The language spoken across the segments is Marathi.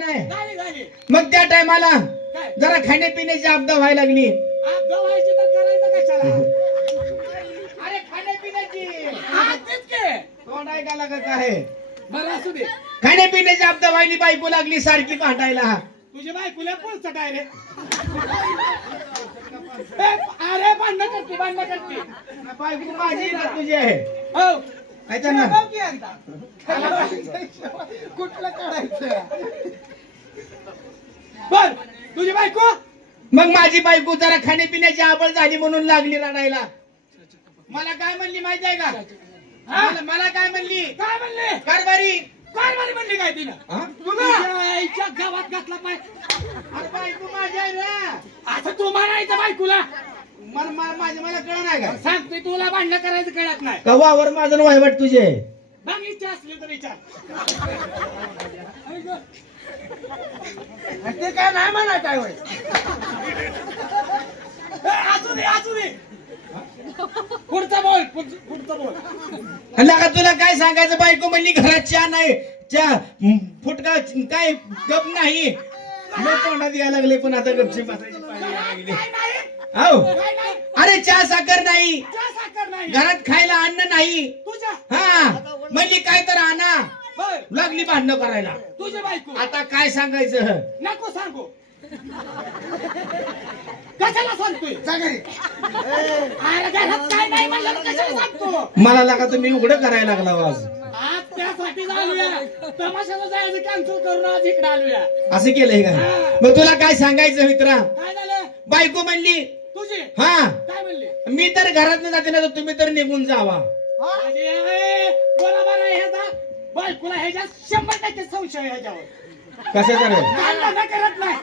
नाही? झाली झाली. मग त्या टायमाला काय जरा खाण्यापिण्याची आपदा व्हायला लागली. आपदा व्हायची तर करायचं कशाला? अरे खाण्यापिण्याची हा तेच के. तोंड ऐकायला का काय? बरं असू दे. खाण्यापिण्याची आपदा व्हायली, बायको लागली सारखी भांडायला. तुझी बायकोला पुढचं काय रे? अरे भांडण करते भांडण करते. बायको माझी का तुझी आहे? हो ऐका ना. शेवगाव की आता. कुठलं काढायचं? बर तुझी बायको मग माझी बायको जरा खाण्यापिण्याची आवड झाली म्हणून लागली रडायला. मला काय म्हणली माहिती आहे का? मला काय म्हणली? काय म्हणले? कारभारी काय म्हणली काय तिनं? हा? तुला आईच्या गावात घातला पाय. अरे बायको माझी आहे ना. आता तू म्हणायचं बायकोला. मला कळलं नाही का? सांगतोय तुला भांडण करायचं कळत नाही. का वावर माझं वायवट तुझे? बघ इच्छा असली तर विचार. ते काय नाही म्हणा काय होय. असू दे असू दे. पुढचा बोल पुढचा बोल. का तुला काय सांगायचं? बायको म्हणली घरात चहा नाही, चहा फुटका काय गप नाही. मग तोंडात यायला लागले, पण आता गपची बसायची पाळी यायला लागली. काय नाही हो काय नाही. अरे चहा साखर नाही, चहा साखर नाही. घरात खायला अन्न नाही. तुझ्या हा म्हणली काय तर आणा, बर लागली भांडणं करायला. तुझी बायको. आता काय सांगायचं? नको सांगू. कशाला सांगतोय? अरे घरात काय नाही म्हणलं तर कशाला सांगतो? मला लागा तुम्ही उघडं करायला लागला आज. आज त्यासाठी आलोया. तमाशाला जायचं कॅन्सल करून आज इकडे आलोया. असं केलंय का? मग तुला काय सांगायचं मित्रा? काय झालं? बायको म्हणली तुझी हा काय म्हणली? मी तर घरात नाही जाते ना, तर तुम्ही तर निघून जावा. बरोबर आहे ह्याचा. बायकोला ह्याच्यात 100% संशय आहे ह्याच्यावर. कसं करेल? भांडणं करत नाही.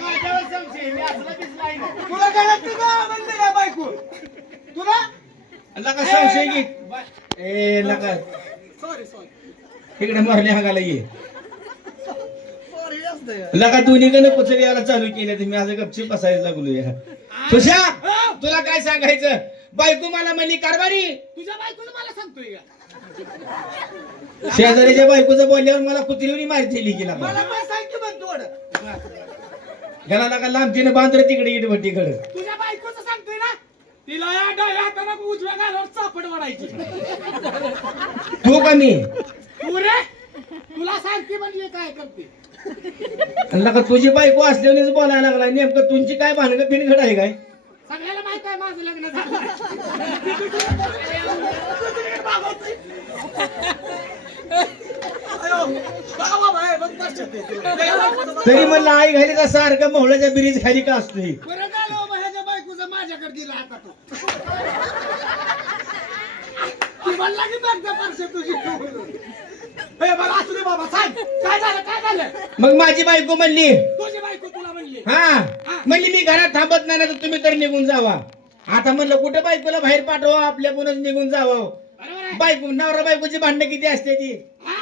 माझ्यावर संशय, मी असला बिसला आहे ना. तुला करत नाही का म्हणते का बायको? तुला लका संशय घे. ए लका सॉरी सॉरी इकडे मारले हागाला ये. लका दोन्ही कडे पुचरी यायला चालू केले, तुम्ही आज गपची बसायला लागलो या. तुझ्या तुला काय सांगायचं? बायको मला म्हणली कारभारी. तुझ्या बायकोला मला सांगतोय का? शेजारीच्या बायकोचं बोलल्यावर मला कुत्रीवरी मारतेली गेला. मला पण सांग की मग थोडं. घरा लागा लांबतीनं बांधर तिकडे इटभट्टीकडे. तुझ्या बायकोचं सांगतोय ना, तिला या डाव्या हाताला उजव्या गालावर चापड वाढायची. तू का मी? तू रे तुला सांगते म्हणजे काय करते? लका तुझी बायको असल्यानेच बोलायला लागला. नेमकं तुमची काय भानगड बिनगड आहे काय? सगळ्याला माहित आहे माझं लग्न झालं. तरी म्हणलं आई घाली का सारखं मोहळ्याच्या ब्रिज खाली का असतोय? बरं झालं ह्याच्या बायकोचा माझ्याकडे दिला आता तो. ती म्हणला की बघता परसे तुझी. बरं असू दे बाबा सांग काय झालं काय झालं? मग माझी बायको म्हणली तुझी बायको तुला म्हणली. हा म्हणली मी घरात थांबत नाही ना, तर तुम्ही तर निघून जावा. आता म्हणलं कुठं बायकोला बाहेर पाठवा, आपल्याकडूनच निघून जावं. बरोबर आहे. बायको नवरा बायकोची भांडणं किती असते ती? हा,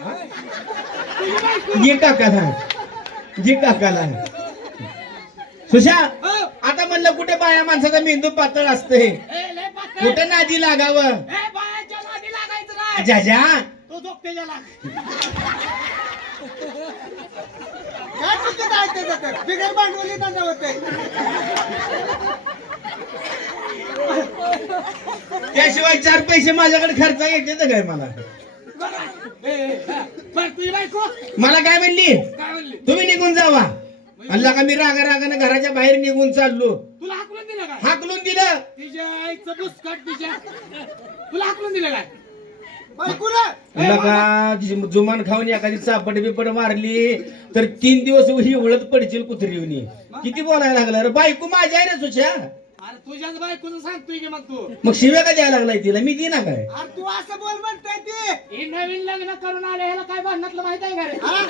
हा. तुझी बायको. जी काकाला जी काकाला सुशा हो. आता म्हणलं कुठे बाया माणसाचा मेंदू पातळ असते, ए, लय पातळ. कुठं नादी लागावं. ए, बायाच्या नादी लागायचं नाही. जाजा तो झोपतेच्या लाग. काय चुकीचं आहे त्याच्यात? बिगर भांडवली धंदा होते. त्याशिवाय 4 पैसे माझ्याकडे खर्च येते काय मला? बरं तुझी बायको मला काय म्हणली? काय म्हणली? तुम्ही निघून जावा. म्हणलं का मी रागानं घराच्या बाहेर निघून चाललो. तुला हाकलून दिलं काय? हाकलून दिलं. तिच्या आईचं बुसकट तिच्या. तुला हाकलून दिलं काय? बायकोला म्हणलं का जुमान खाऊन एखादी चापट बिपट मारली तर 3 दिवस ही उळत पडशील कुत्रीवनी. किती बोलायला लागला रे? बायको माझी आहे रे सुशा. अरे तुझ्याच बायकोचं सांगतोय की मग तू. मग शिव्या का द्यायला लागलाय तिला? मी ना काय? अरे तू असं बोल म्हणताय ते. ही नवीन लग्न करून आले ह्याला काय भांडणातलं माहित आहे का रे? हा?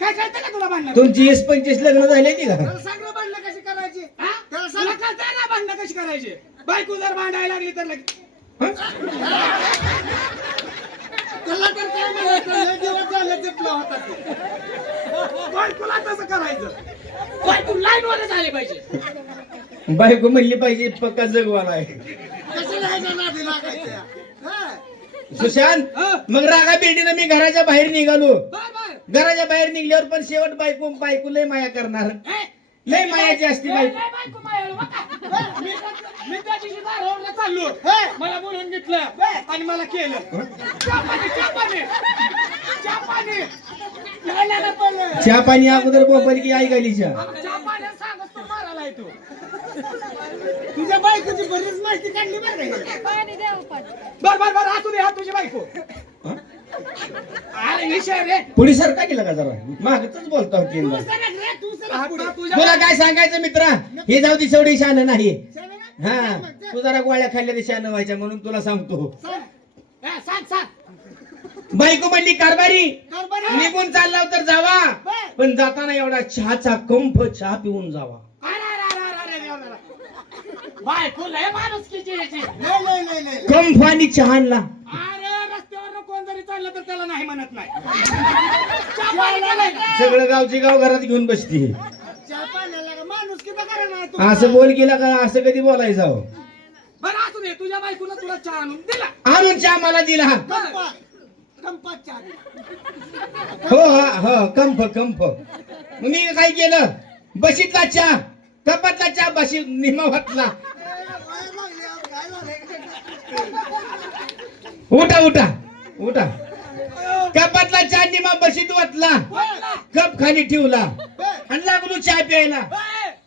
काय कळतं का तुला भांडण? तुमची 20-25 लग्न झाले की का? सगळं भांडणं कशी करायची? हा? तुला कळतंय ना भांडणं कशी करायची? बायको जर भांडायला लागली तर लगेच त्याला तर काय म्हणायचं? लय दिवस झाले जिंकला होता तो. बायकोला तसं करायचं. बायको लाईन वरच आली पाहिजे. बायको म्हणली पाहिजे पक्का जगवाला आहे. कशाला ह्याच्या नादी लागायचं? हा. सुशांत मग रागा बेडीनं मी घराच्या बाहेर निघालो. बर बर. घराच्या बाहेर निघल्यावर पण शेवट बायको लय माया करणार. लय मायाची असती बायको. मी त्या दिवशी दारावरनं चाललो, मला बोलून घेतलं आणि मला केलं. चहा पाणी. नाही लागत पण. चहा पाणी अगोदर बोंबल की आई गालीच्या. चहा पाण्यात सांगत तू मारायला येतो. तुझ्या बायकोची बरीच माहिती काढली बर असू दे. हा तुझी बायको. अरे विषय रे. पुढे सरका गेला का जरा मागच बोलतो होती. तुला काय सांगायचं मित्रा, हे जाऊ दे शेवटी शान नाही. हा तू जरा गोळ्या खाल्ल्या ते शान व्हायच्या म्हणून तुला सांगतो. सांग. बायको म्हणली कारभारी निघून चालला तर जावा, पण जाताना एवढा चहाचा कंफ चहा पिऊन जावा. बायको लय माणूस किती याची. कंफ आणि चहा आणला. अरे रस्त्यावर कोण जरी चाललं तर त्याला नाही म्हणत नाही. सगळं गावची गाव घरात घेऊन बसती. माणूस किती करा. असं बोल केला का असं कधी बोलायचं. बरं असू दे. तुझ्या बायकोला तुला चहा आणून दिला. आणून चहा मला दिला. हो कंफ. मी काय केलं, बशीतला चहा कपातला चहा बशी निमा वाटला. उठा कपातला चहा निमा बशीत वाटला, कप खाली ठेवला आणि लागलो चहा प्यायला.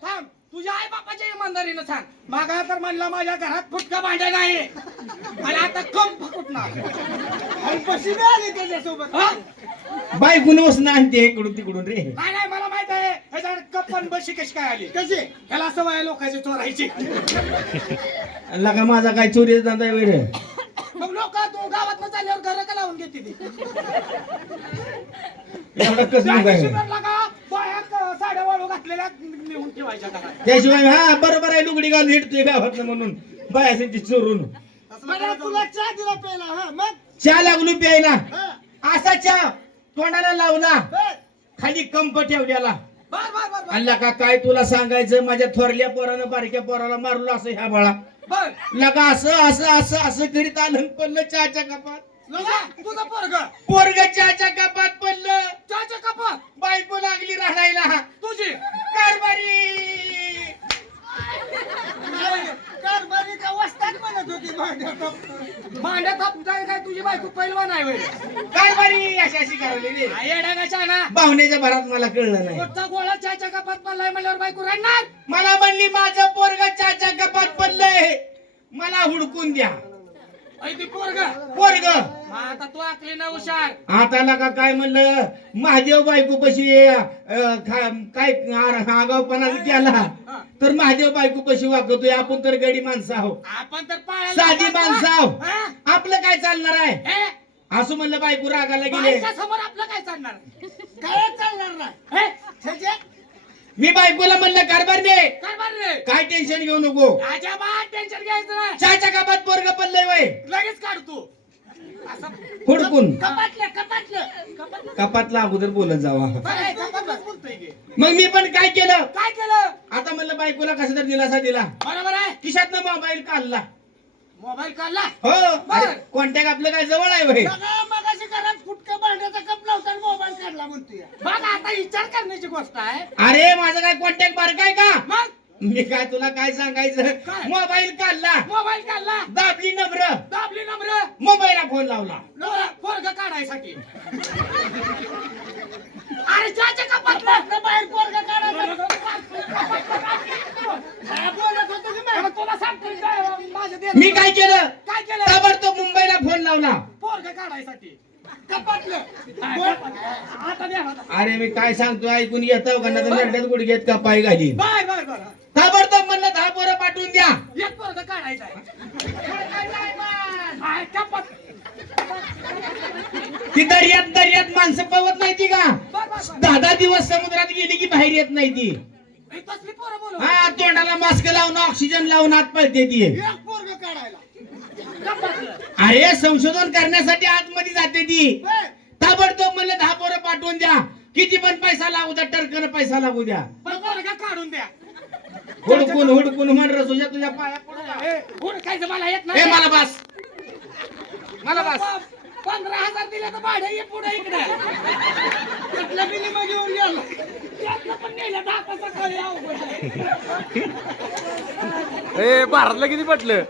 थांब. तुझ्या आई बापाच्या इमानदारीनं सांग. मागा तर म्हणला माझ्या घरात फुटका भांड्या नाही आणि आता कम फुटणार. त्याच्यासोबत बायकून वसणं आणते इकडून तिकडून रे. नाही मला माहित आहे. ह्याच्याकडे कप पण बशी कशी काय आली. कशी ह्याला सवय आहे लोकांची चोरायची. लगा माझा काय चोरीचा धंदा आहे रे. मग लोक तू गावात न चालल्यावर घर का लावून घेते ती. एवढं कसं काय साड्या वाळू घातलेल्या नेऊन ठेवायच्या घरात. त्याशिवाय हा बरोबर आहे, लुगडी घालून हिटतोय गावात म्हणून बायासाठी चोरून. तुला चहा दिला प्यायला. हा मग चहा लागलो प्यायला. असा चहा तोंडाला लावला, खाली कंप ठेवल्याला. बर आणि का काय तुला सांगायचं, माझ्या थोरल्या पोरानं बारक्या पोराला मारलो असं ह्या बाळा. लगा असं करीत आलं पडलं चहाच्या कपात. तुझं पोरग चहाच्या कपात पडलं. चहाच्या कपात बायको लागली रडायला. तुझी कारभारी का वस्ताद म्हणत होती भांड्या थापताय काय तुझी बायको पैलवान आहे होय. कारभारी अशी करायली रे. येड्यागाच्या ना पाहुण्याच्या भरात मला कळलं नाही. मोठा गोळा चहाच्या कपात पडलाय म्हणल्यावर बायको राहणार. मला म्हणली माझं पोरग चहाच्या कपात पडलंय, मला हुडकून द्या. ती पोरग आता तू आकली ना हुशार. आता नका काय म्हणलं, महादेव बायको पशी काय आगावपणा केला तर महादेव बायको पशी वागतोय. आपण तर गडी माणसं आहो, आपण तर साधी माणसं आहो, आपलं काय चालणार आहे. असं म्हणलं बायको रागाला गेले. समोर आपलं काय चालणार. काय चालणार नाही. मी बायकोला म्हणलं कारभारने कारभार काय टेन्शन घेऊ नको, अजिबात टेन्शन घ्यायचं नाही. चहाच्या कपात पोरग पडलंय वय, लगेच काढ तू. असं हुडकून कपातलं कपातला अगोदर बोलत जावा. बोलतोय की. मग मी पण काय केलं, काय केलं. आता म्हणलं बायकोला कसा तर दिलासा दिला. बरोबर आहे. खिशातनं मोबाईल काढला. मोबाईल काढला. हो कॉन्टॅक्ट आपलं काय जवळ आहे वय. मगाशी घरात फुटका भांड्याचा कप लावताना मोबाईल काढला म्हणतोय. बघ आता विचार करण्याची गोष्ट आहे. अरे माझं काय कॉन्टॅक्ट बार काय का. मग मी काय तुला काय सांगायचं, काय? मोबाईल काढला, मोबाईल काढला, दाबली दाबली नंबर, मोबाईलला फोन लावला. पोरग काढायसाठी. अरे चहाच्या कपातलं बाहेर पोरगा काढायचा. बोलत होतो की मी. तुला सांगतोय काय, माझ्या देह- मी काय केलं, काय केलं. ताबडतोब मुंबईला फोन लावला. पोरग काढायसाठी कपातलं. आता द्या आता. अरे मी काय सांगतो ऐकून येतो का, नाही तर नरड्यात गुडघ्यात का पाय घाली. बर ताबडतोब म्हणलं 10 पोरं पाठवून द्या. एक पोरग काढायचा आहे. कपात. ती दर्यात माणसं पवत नाही ती का. बर 10 दिवस समुद्रात गेली की बाहेर येत नाही ती. तसली पोरं बोलू. हा तोंडाला मास्क लावून ऑक्सिजन लावून आत पळते ती. एक पोरगा काढायला. कपातलं. अरे संशोधन करण्यासाठी आतमध्ये जाते ती. ताबडतोब म्हणलं 10 पोरं पाठवून द्या. किती पण पैसा लागू द्या, टरकन पैसा लागू द्या. पण पोरग काढून द्या. हुडकून म्हणलं तुझ्या पाया पडू द्या. हुडकायचं मला येत ए नाही. मला बस, मला बस. 15,000 दिले तर भाडं ये पुढे इकडे. त्यातल्या बिली मध्ये येऊन गेला. त्यातलं पण नेलं दाताचा कळी अवघड आहे. ए भारतला किती पटलं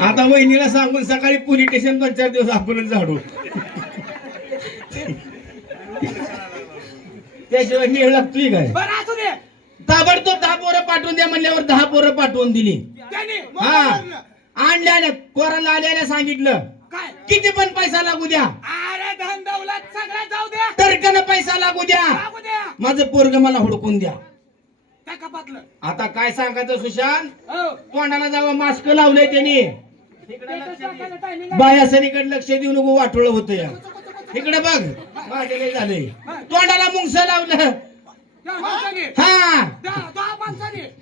आता वहिनीला सांगून सकाळी पोलीस स्टेशन 2-4 दिवस आपणच झाडू. त्याशिवाय मेळ लागतोय काय? बरं असू दे. ताबडतोब 10 पोरं पाठवून द्या म्हणल्यावर 10 पोरं पाठवून दिली. त्याने हा आणल्याने पोराला आल्याने सांगितलं काय किती पण पैसा लागू द्या, अरे धन दौलत सगळं जाऊ द्या, तर्कन पैसा लागू द्या, लागू द्या माझं पोरग मला हुडकून द्या. त्या कपातलं. आता काय सांगायचं सुशांत, हो तोंडाला जावं मास्क लावलंय त्यांनी. स्टेटस टाकायचं timing बाया सनीकडे लक्ष देऊ नको, वाटोळ होत या. इकडे बघ माझे काय झालंय, तोंडाला मुंगस लावलं. त्या माणसाने, हा त्या माणसाने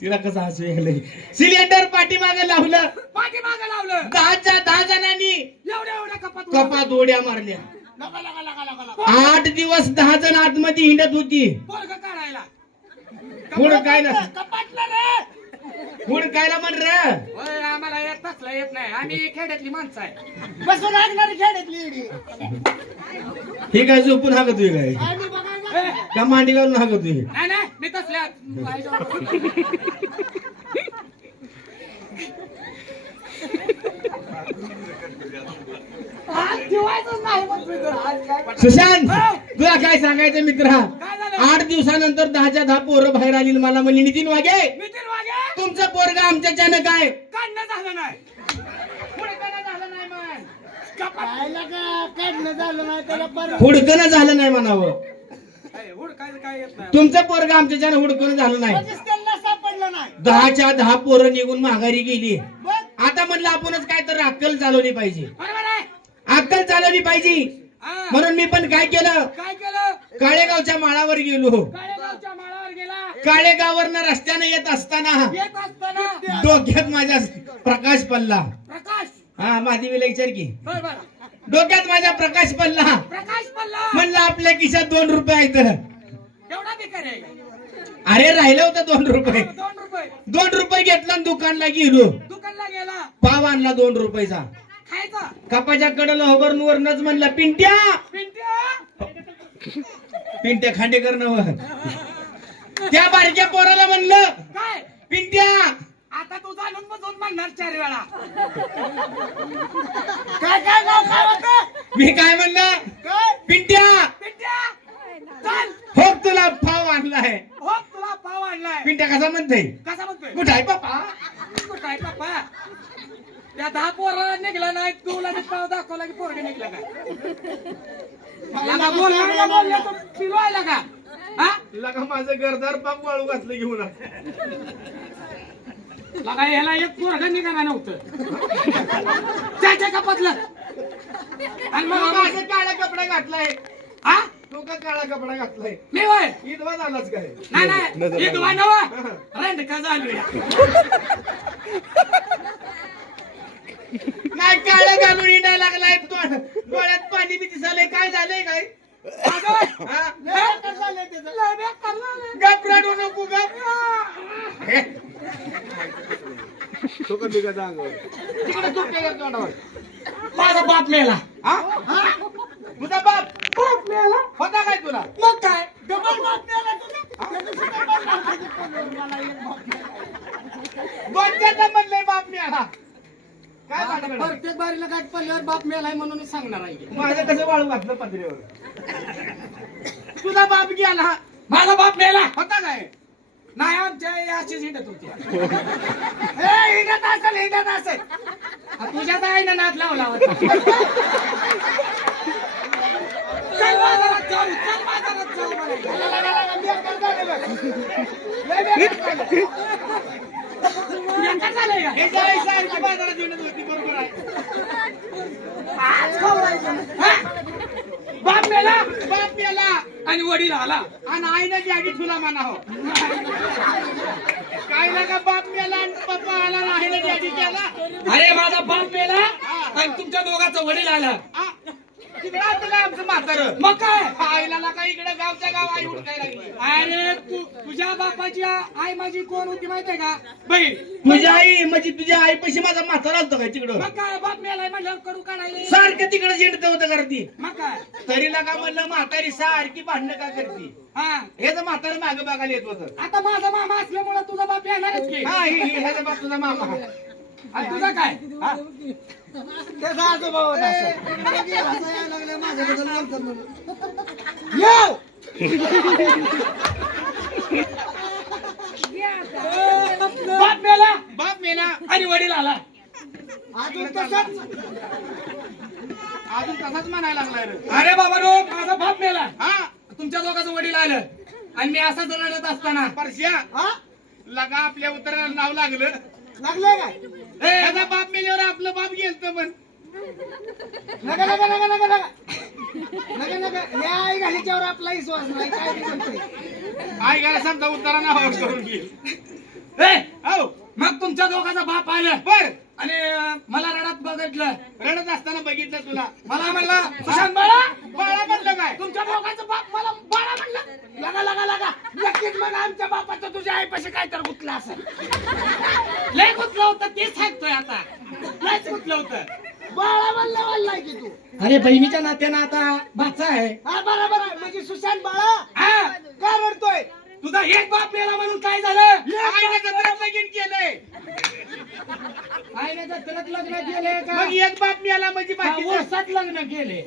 तिला कसं हसू यायलंय. सिलेंडर पाठीमागे लावलं, पाठीमागं लावलं. 10 जणांनी एवढ्या कपात कपात उड्या मारल्या. लगा लगा लगा लगा लगा. 8 दिवस 10 जण आतमध्ये हिंडत होती. पोरगं काढायला. हुडकायला कपाटलं रे. हुडकायला म्हण रे. होय, आम्हाला येत तसलं येत नाही, आम्ही खेड्यातली माणसं आहे. बसून ऐकणारी खेड्यातली इडी. हे काय झोपून हाकतोय काय, आम्ही बघायला का मांडी घालून हाकतोय? नाही नाही, मी तसल्या सुशांत तुला काय सांगायचं मित्रा, काय झालं? 8 दिवसानंतर 10च्या 10 पोरं बाहेर आली. मला म्हणली नितीन वागे नितीन वागे तुमचं पोरग आमच्याच्यानं काय काढणं झालं नाही, पुढे काढणं झालं नाही मग. कपात काय लगा काढणं झालं नाही त्याला बरं. हुडकणं झालं नाही म्हणावं. अरे, हुडकायला काय येत नाही. तुमचं पोरग आमच्याच्यानं हुडकणं झालं नाही. कधीच त्यांना सापडलं नाही. 10च्या 10 पोरं निघून माघारी गेली. बघ आता म्हणलं आपणच काय तर अक्कल चालवली पाहिजे, बरोबर आहे. अक्कल चालवली पाहिजे. हा. म्हणून मी पण काय केलं, काय केलं? काळेगावच्या माळावर गेलो. काळेगावच्या माळावर गेला. काळेगाववरनं रस्त्याने येत असताना येत असताना डोक्यात माझ्या प्रकाश पडला. प्रकाश. हा महादेवीला विचार की, बरोबर. डोक्यात माझ्या प्रकाश पडला. प्रकाश पल्ला. म्हणलं आपल्या खिशात 2 रुपये आहेत. एवढा बेकार आहे का? अरे राहिलं होतं 2 रुपये. 2 रुपये. 2 रुपये घेतला आणि दुकानला गेलो. दुकानला गेला. पाव आणला 2 रुपयाचा. खायचा. कपाच्या कडेला होबरनवरनच म्हणलं पिंट्या. पिंट्या. पिंट्या खांडेकर नव. त्या बारक्या पोराला म्हणलं काय? पिंट्या. आता तू जाणून बसून म्हणणार 4 वेळा. काय काय गाव काय होतं? मी काय म्हणलं, काय पिंट्या पिंट्या. चल. हो तुला पाव आणलाय. हो, तुला पाव आणलाय. पिंट्या कसा म्हणतोय, कसा म्हणतोय? कुठं आहे पप्पा? कुठं आहे पप्पा? त्या 10 पोरं निघला नाही, तुला ते पाव दाखवला की पोरगे निघला काय? लगा बोलला बोलला तो पिलवायला का? हा? लगा माझं घरदार पाक वाळू घातलं घेऊन. लगा ह्याला एक पोरगा निघाला नव्हतं. त्याच्या कपातलं. आणि मग माझं काळा कपडा घातलाय. हा? तू का काळा कपडा घातलाय? मी होय. ईदवा झालाच काय? नाही नाही, एक नवा रंडका झालोया. काय काळं घालून हिंडायला लागलाय, डोळ्यात पाणी बी दिसायलंय. काय झालंय काय? हा? लय बेकार झालंय त्याचं. गप रडू नको गप. तिकडे तुटते का तोंडावर? माझा बाप मेला. हा? तुझा बाप मेला. होता काय तुला? मग काय? डबल बाप द्यायला तुला. त्याच्या सुद्धा बाप लागते फोनवर. मला एक बाप द्या. 2-4दा म्हणलंय बाप मी आला. काय आता भानगड आहे? प्रत्येक बारीला गाठ पडल्यावर बाप मेलाय म्हणून सांगणार आहे. माझं कसं वाळू घातलं पत्र्यावर? तुझा बाप गेला माझा बाप मेला. होता काय? नाही, आमच्या अशीच हिंडत होती. ए, हिंडत असेल, हिंडत असेल. तुझ्या आईनं नाद लावला होता. चल बाजारात जाऊ, चल बाजारात जाऊ म्हणायचं. लगा लगा बेकार झालं बघ. लय बेकार झालं. बेकार झालंय का? हे जे आई सारखी बाजारात येणं होती, बरोबर आहे. आज खवळायचं. हा? बाप मेला बाप गेला आणि वडील आला. आणि आईनं जागी तुला म्हणावं. काय लागा बाप मेला आणि पप्पा आला आणि आईनं जागी केला. अरे माझा बाप मेला आणि तुमच्या दोघांचा वडील आला. हा? तिकडे आलं का आमचं म्हातारं? मग काय आईला का इकडे गावच्या गाव आई उठकायला लागली. अरे तुझ्या बापाची आई माझी कोण होती माहितीये का बहीण तुझ्या आई म्हणजे तुझ्या आई पैसे माझा म्हातारा आलतो काय तिकडं? मग काय बाप मेलाय म्हणल्यावर कडू काढायला सारखं तिकडे झेंडत होतं करती. मग काय तरी का म्हणलं म्हातारी सारखी भांडणं का करती? हा हे तर म्हातारं मागं बघायला येत होतं. आता माझा मामा असल्यामुळे तुझा बाप येणारच की हा ह्याचा बाप तुझा मामा. आणि तुझा काय हा? त्याचा आजोबा होता असं. लगे हसायला लागले माझ्याबद्दल बोलतात म्हणून. बाप मेला बाप मेला आणि वडील आला अजून तसंच अजून तसाच म्हणायला लागलाय रे. अरे बाबा नो माझा बाप मेला हा तुमच्या दोघांचं वडील आलं आणि मी असंच रडत असताना परश्या हा लगा आपल्या उतराला नाव लागलं. लागले काय त्याचा बाप मेल्यावर आपलं बाप गेलत पण नका नका नका नका नका नका नका या आई घालीच्यावर आपला विश्वास नाही काय ते म्हणतोय. आई घाला समजा उतारा नावावर करून घे. ए, हो मग तुमच्या दोघांचा बाप आलं बर आणि मला रडत बघितलं रडत असताना बघितलं तुला. मला म्हणलं सुशांत बाळा बाळा म्हणलं काय? तुमच्या दोघांचा बाप मला बाळा म्हणलं लगा लगा लगा नक्कीच मग आमच्या बापाचं तुझ्या आईपाशी काय तर गुतलं असेल. लय कुठलं होतं ते सांगतोय आता लयच कुठलं होतं बाळा म्हणलं म्हणलाय की तू अरे बहिणीच्या नात्यानं आता बाचा आहे हा बरोबर आहे म्हणजे सुशांत बाळा हा का रडतोय तुझा एक बाप मेला म्हणून काय झालं आईने जत्रेत लगीन केलंय. आईने जत्रेत लग्न केले का मग एक बाप मिळाला म्हणजे बाकी वर्षात लग्न केले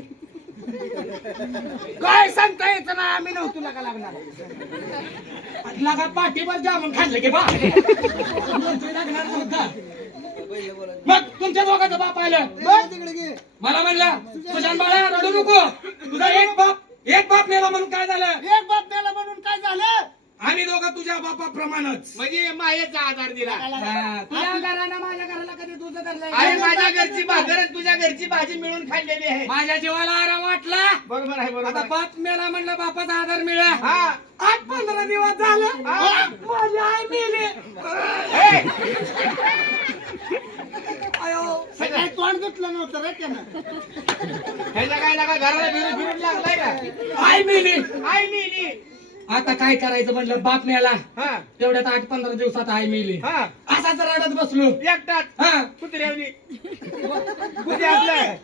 काय सांगता येतं ना आम्ही नव्हतो लगा लागणार लगा पाठीवर जामून खाल्ले की बा लागणार नव्हता मग तुमच्या दोघांचा बाप आलं तिकडे घे मला म्हणलं सुशांत बाळा रडू नको तुझा एक बाप मेला म्हणून काय झालं एक बाप त्याला म्हणून काय झालं आम्ही दोघं तुझ्या बापाप्रमाणच म्हणजे मायेचा आधार दिला. हा, तुझ्या घरानं माझ्या घराला कधी तुझं धरलंय आई माझ्या घरची भाकर आणि तुझ्या घरची भाजी मिळून खाल्लेली आहे. माझ्या जीवाला आराम वाटला बरोबर आहे बरोबर आता आहे. बाप मेला म्हणलं बापाचा आधार मिळा हा 8-15 दिवस झालं हा. माझी आई मेली ए, अयो सकाळी तोंड धुतलं नव्हतं रे त्यानं ह्याच्या काय लागा घराला फिरून फिरून लागलाय का? आई मेली आई मेली. आता काय करायचं म्हणलं बाप मेला हा तेवढ्यात 8-15 दिवसात आई मेली हा असाच रडत बसलो एकटाच हा कुत्र्यावनी कुत्रे आपलं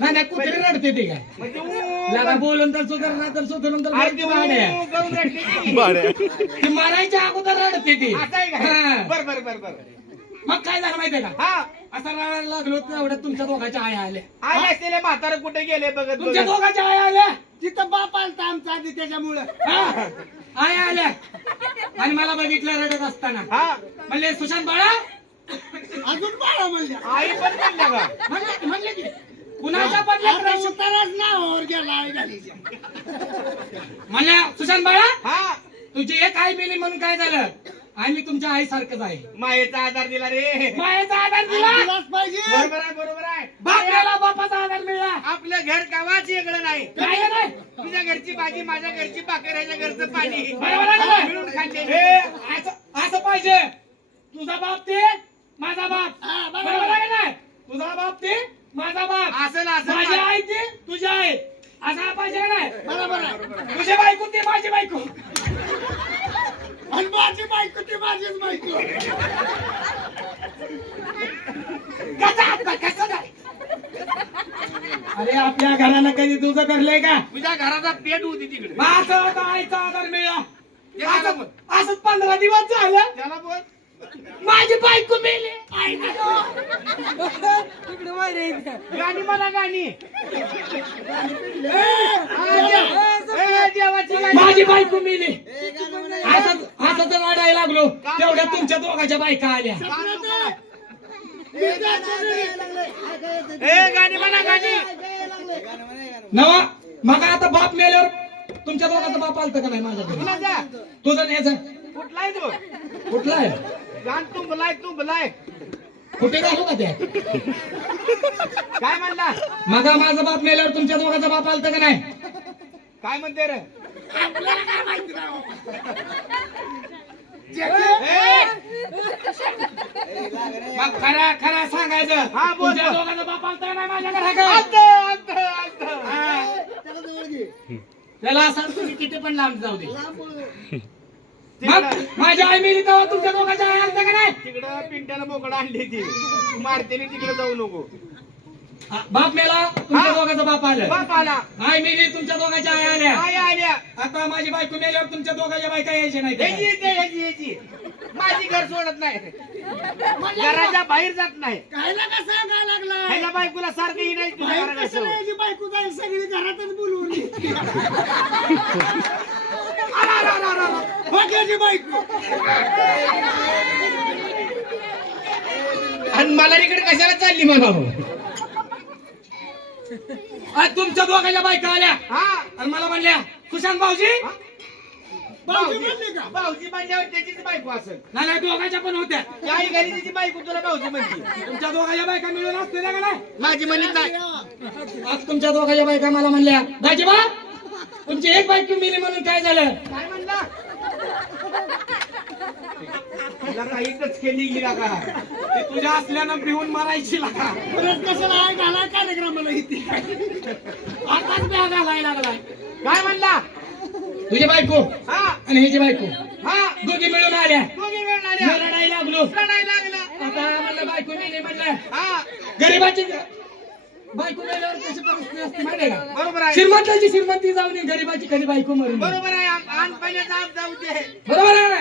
नाही कुत्री रडते ते काय म्हणजे लगा बोलून तर सुधारणार तर सुधारून तर आरती भाड्या. गळून रडली. ती मारायच्या अगोदर रडते ती असं आहे का? हा. बर बर बर बर मग काय झालं माहितीये का हा असं रडायला लागलो तेवढ्यात तुमच्या दोघांच्या आया आल्या आई असलेले म्हातारे कुठे गेले बघत तुमच्या बघत. दोघांच्या आया आल्या तिथं बाप आलता आमचा आधी त्याच्यामुळं हा. आया आल्या आणि मला बघितलं रडत असताना हा म्हणले सुशांत बाळा अजून बाळा म्हणल्या आई पण म्हणल्या का? म्हणले की कुणाच्या पडल्या आता उताराच नावावर गेला आई घालीच्या म्हणल्या सुशांत बाळा हा तुझी एक आई मेली म्हणून काय झालं आम्ही तुमच्या आई सारखंच आहे मायेचा आधार दिला रे. मायाचा आधार दिला दिलाच पाहिजे बरोबर आहे बरोबर आहे. बाप मेला बापाचा आधार मिळाला आपलं घर गावाच वेगळं नाही. काय नाही तुझ्या घरची भाजी माझ्या घरची भाकर ह्याच्या घरचं पाणी बरोबर आहे का? मिळून खाल्लेली. हे, असं पाहिजे तुझा बाप ते माझा बाप हा, बरोबर. बरोबर आहे का नाही तुझा बाप ते माझा बाप असं माझी असं आई ते तुझी आई असा पाहिजे का नाही बरोबर आहे तुझी बायको ते माझी बायको आणि माझी बायको ती माझीच बायको कसं काय अरे आपल्या घराला कधी तुझं करलंय का तुझ्या घराचा पेट होती तिकडे. माझा आता आईचा आधार मिळाला त्याला बोल. असंच 15 दिवस झालं त्याला बोल. माझी बायको मेली आई गाणी मला गाणी. देवाची गाणी. माझी बायको मेली असंच रडायला लागलो तेवढ्या तुमच्या दोघांच्या बायका आल्या ए गाणी म्हणा गाणी. नवा मग आता बाप मेल्यावर तुमच्या दोघांचा बाप आलता का नाही माझ्या घरी कुणाचा? तुझं न्यायचं कुठलाय तो? कुठला आहे गाण तू बोलाय. कुठे घालू का त्या काय म्हणला? मग माझा बाप मेल्यावर तुमच्या दोघांचा बाप आलता का नाही काय म्हणते रे? मग खरा खरा सांगायचं हा, बोल, तुमच्या बोल. दोघांचा बाप आलता का नाही माझ्या घराकडे आलतं, आलतं, आलतं. हा, त्याला असं तुम्ही किती पण लांब जाऊ दे. मग माझी आई मेली तेव्हा तुमच्या दोघांच्या आई आलत्या का नाही? तिकडं पिंट्यानं बोकड आणली ती मारतेने तिकडे जाऊ नको. बाप मेला तुमच्या दोघांचा बाप आला. बाप आला, आई मेली तुमच्या दोघांच्या आई आल्या. आई आल्या. आता माझी बायको मेल्यावर तुमच्या दोघांच्या बायका यायच्या नाही ह्याची येते, ह्याची येते. माझी घर सोडत नाही, घराच्या बाहेर जात नाही. काय नका सांगायला लागलाय ह्याच्या बायकोला सारखंही नाही तुझ्या बाहेर घराच्या कशाला सोड. याची बायको जाईल सगळी घरातच बोलवली भाग्याची बायको आणि मला इकडे कशाला चालली म्हणावं. आज तुमच्या दोघांच्या बायका आल्या हा, आणि मला म्हणल्या सुशांत भाऊजी. भाऊजी म्हणली का भाऊजी म्हणल्यावर त्याचीच बायको असेल. नाही नाही, दोघांच्या पण होत्या. काही घरी तिची बायको तुला भाऊजी म्हणते. तुमच्या दोघांच्या बायका मिळून असलेल्या का नाही? माझी म्हणत नाही. आज तुमच्या दोघांच्या बायका मला म्हणल्या दाजीबा तुमची एक बायको मिली म्हणून काय झालं? काय म्हणला? तुला काही केली गेला का? ते तुझ्या असल्यानं भिवून मारायची लागा. परत कशाला आहे घालाय कार्यक्रमाला इथे आताच ब्याग घालायला लागलाय. काय म्हणला? तुझी बायको हा, आणि हिची बायको हा, दोघी मिळून आल्या. दोघी मिळून मी आल्या. रडायला लागलो. रडायला लागला. आता म्हणलं बायको मेली म्हणलं हा, गरीबाची बायको मेल्यावर कशी परिस्थिती असते माहिती आहे का? बरोबर आहे, श्रीमंताची श्रीमंती जाऊ नये, गरीबाची कधी बायको मरून नये. बरोबर आहे. आण पहिल्याचा आप जाऊ दे. बरोबर आहे ना?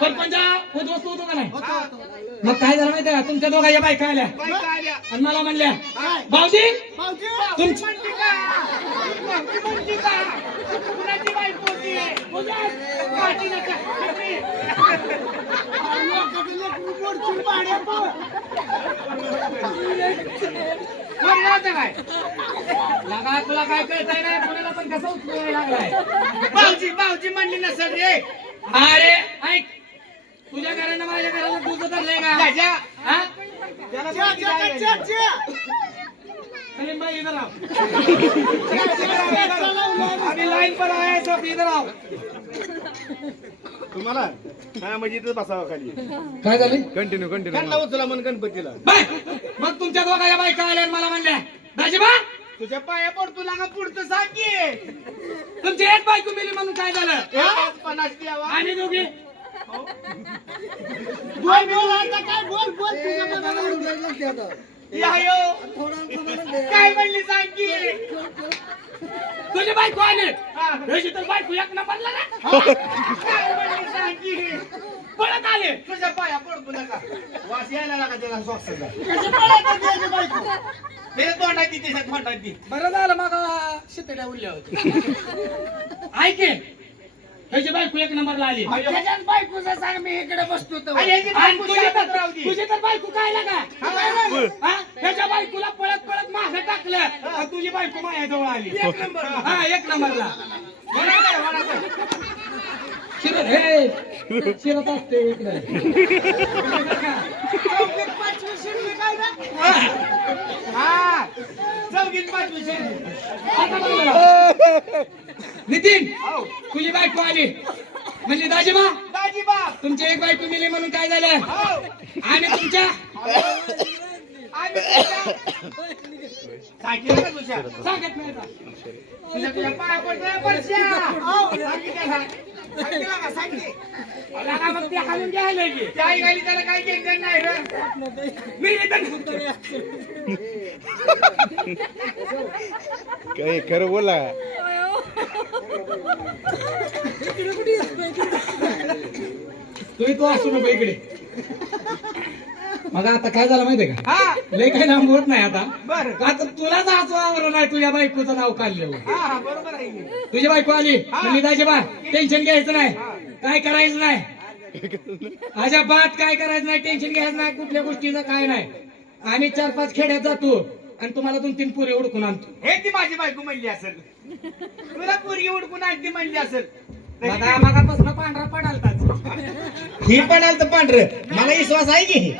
सरपंच उद्ध्वस्त होतो का नाही? मग काय झालं माहिती आहे का? तुमच्या दोघांच्या बायका आल्या बायका आल्या. आणि मला म्हणल्या भाऊजी भाऊजी तुमची म्हणते का? भाऊजी म्हणते का? कुणाची बायको होती? माझी नका. मोडची भाड्या कोण नव्हतं काय? लागा तुला काय कळतंय नाही, कोणाला पण कसं उचलून लागलाय. भाऊजी म्हणली नसेल रे. अरे ऐक, तुझ्या घरानं माझ्या घराला तुझं धरलंय का? त्याच्या हा? त्याला माहिती काय झालं. सलीम भाई इधर आओ. अभी लाइन पर आए सब इधर आओ. तुम्हाला हा म्हणजे इथं बसावं खाली. काय झालं? कंटिन्यू त्यांना उचला म्हण गणपतीला. बाय मग तुमच्या दोघांच्या बायका आल्या आणि मला म्हणल्या दाजीबा तुझ्या पाया पडतो लागा पुढचं सांग की. तुमची एक बायको मिली म्हणून काय झालं? 50 द्यावा. आणि दोघी बोल बोल आता काय बोल बोल तुझ्या मनाला या यो. काय म्हणली सांग की. तुझी बायको आली हा. ह्याची तर बायको एक नंबरला ना. काय म्हणली सांग की. पळत आले. तुझ्या पाया पडतो नका. वास यायला लागा त्याला सॉक्सचा. कशी पळायचं त्याची बायको हे तोंडात ती त्याच्या तोंडात ती. बरं झालं मग शितड्या उरल्या होत्या. ऐके ह्याची बायको एक नंबरला आली. त्याच्याच बायकोचं सांग मी इकडे बसतो तर आणि ह्याची आणि बायको तुझी शांत तर राहू दे. तुझी तर बायको काय लागा? हा? हा? त्याच्या बायकोला पळत पळत मागे टाकलं आणि तुझी बायको माझ्याजवळ आली. एक नंबर. हा एक नंबरला. वळायचं, वळायचं. शिरत हे शिरत असते इकडे. चौकीत 5वी शिरली काय ना हा. चौकीत 5वी शिरली. आता बघा. नितीन हो. तुझी बायको आली म्हणजे दाजीबा दाजी बाप. तुमची एक बायको मिली म्हणून काय झालं? हो. आणि तुमच्या आम्ही तुझ्या- सांगितलं का तुझ्या? सांगत नाही का? तुझ्या पाया पडतोय परश्या. सांगितलं का? सांगितलं का? सांगितलं. लागा मग ते हालून घ्यायला की. त्या आई गाली त्याला काही टेन्शन नाही रे. मी इथं काय खरं बोला. तू तो असू नको इकडे. मग आता काय झालं माहितीये का? हा. लय काही लांब होत नाही आता. बरं. आता तुलाच हसवावर नाही तुझ्या बायकोचं नाव काढलं. हा, हा, बरोबर आहे की. तुझी बायको आली म्हणजे दाजीबा टेन्शन घ्यायचं नाही, काय करायचं नाही. अजिबात काय करायचं नाही, टेन्शन घ्यायचं नाही कुठल्या गोष्टीचं काय नाही. आम्ही 4-5 खेड्यात जातो आणि तुम्हाला 2-3 पुरी उडकून आणतो. हे ती माझी बायको म्हणली असेल. तुला पोरगी उडकून आणती म्हणली असेल. मगापासून पांढरा पडालताच. ही पण आलं तर पांढरं मला विश्वास आहे की